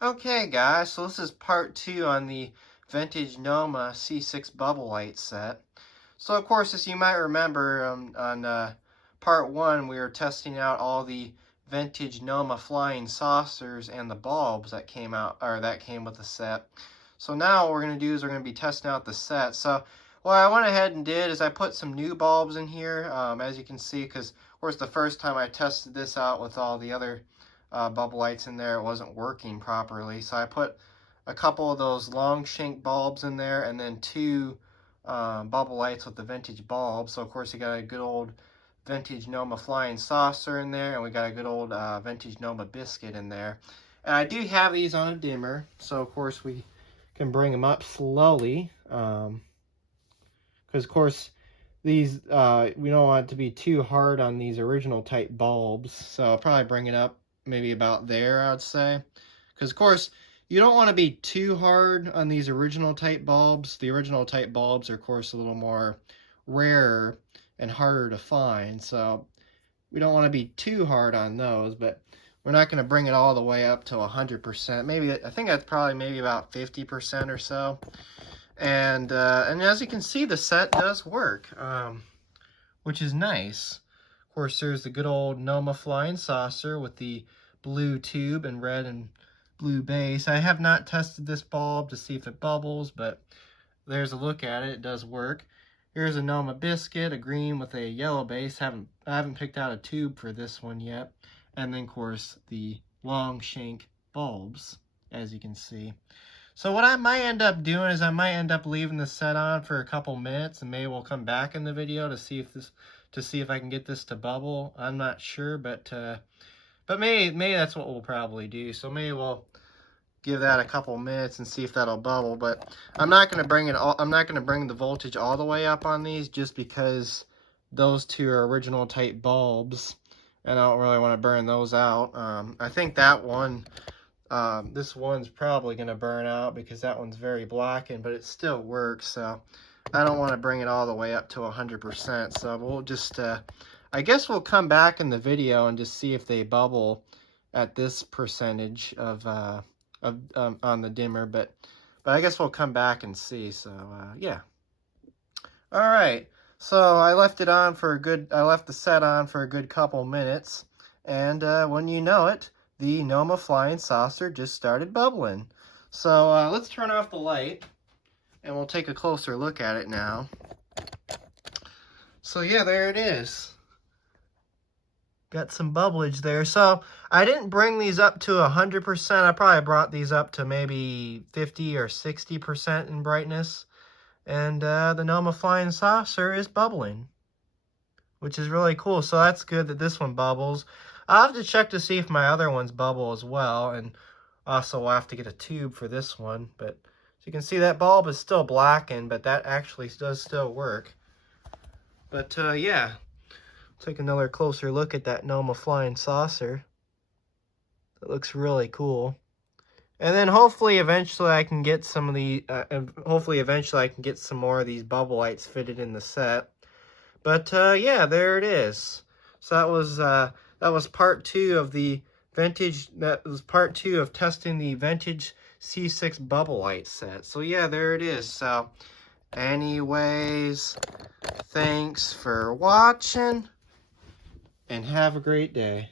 Okay guys, so this is part 2 on the Vintage NOMA C6 bubble light set. So of course, as you might remember, on part 1 we were testing out all the Vintage NOMA flying saucers and the bulbs that came out, or that came with the set. So now what we're going to do is we're going to be testing out the set. So what I went ahead and did is I put some new bulbs in here, as you can see, because of course the first time I tested this out with all the other bubble lights in there, it wasn't working properly. So I put a couple of those long shank bulbs in there, and then two bubble lights with the vintage bulbs. So of course you got a good old vintage NOMA flying saucer in there, and we got a good old vintage NOMA biscuit in there. And I do have these on a dimmer, so of course we can bring them up slowly, because of course these we don't want it to be too hard on these original type bulbs. So I'll probably bring it up maybe about there, I'd say, because of course you don't want to be too hard on these original type bulbs. The original type bulbs are of course a little more rarer and harder to find, so we don't want to be too hard on those, but we're not going to bring it all the way up to 100%. Maybe, I think that's probably maybe about 50% or so. And as you can see, the set does work, which is nice. Of course, there's the good old NOMA flying saucer with the blue tube and red and blue base. I have not tested this bulb to see if it bubbles, but there's a look at it. It does work. Here's a NOMA biscuit, a green with a yellow base. I haven't picked out a tube for this one yet. And then, of course, the long shank bulbs, as you can see. So what I might end up doing is I might end up leaving the set on for a couple minutes, and maybe we'll come back in the video to see if I can get this to bubble. I'm not sure, but maybe that's what we'll probably do. So maybe we'll give that a couple minutes and see if that'll bubble. But I'm not going to bring the voltage all the way up on these, just because those two are original type bulbs, and I don't really want to burn those out. I think that one, this one's probably going to burn out because that one's very blackened, but it still works. So I don't want to bring it all the way up to 100%. So we'll just, I guess we'll come back in the video and just see if they bubble at this percentage of on the dimmer. But I guess we'll come back and see. So yeah. All right. So I left it on for I left the set on for a good couple minutes, and when you know it, the NOMA flying saucer just started bubbling. So let's turn off the light, and we'll take a closer look at it now. So yeah, there it is. Got some bubblage there. So I didn't bring these up to 100%. I probably brought these up to maybe 50 or 60% in brightness. And the NOMA flying saucer is bubbling, which is really cool. So that's good that this one bubbles. I'll have to check to see if my other ones bubble as well. And also we'll have to get a tube for this one. But as you can see, that bulb is still blackened, but that actually does still work. But yeah, take another closer look at that NOMA flying saucer. It looks really cool. And then hopefully eventually I can get some of the, hopefully eventually I can get some more of these bubble lights fitted in the set. But yeah, there it is. So that was part 2 of the vintage, that was part 2 of testing the vintage C6 bubble light set. So yeah, there it is. So anyways, thanks for watching, and have a great day.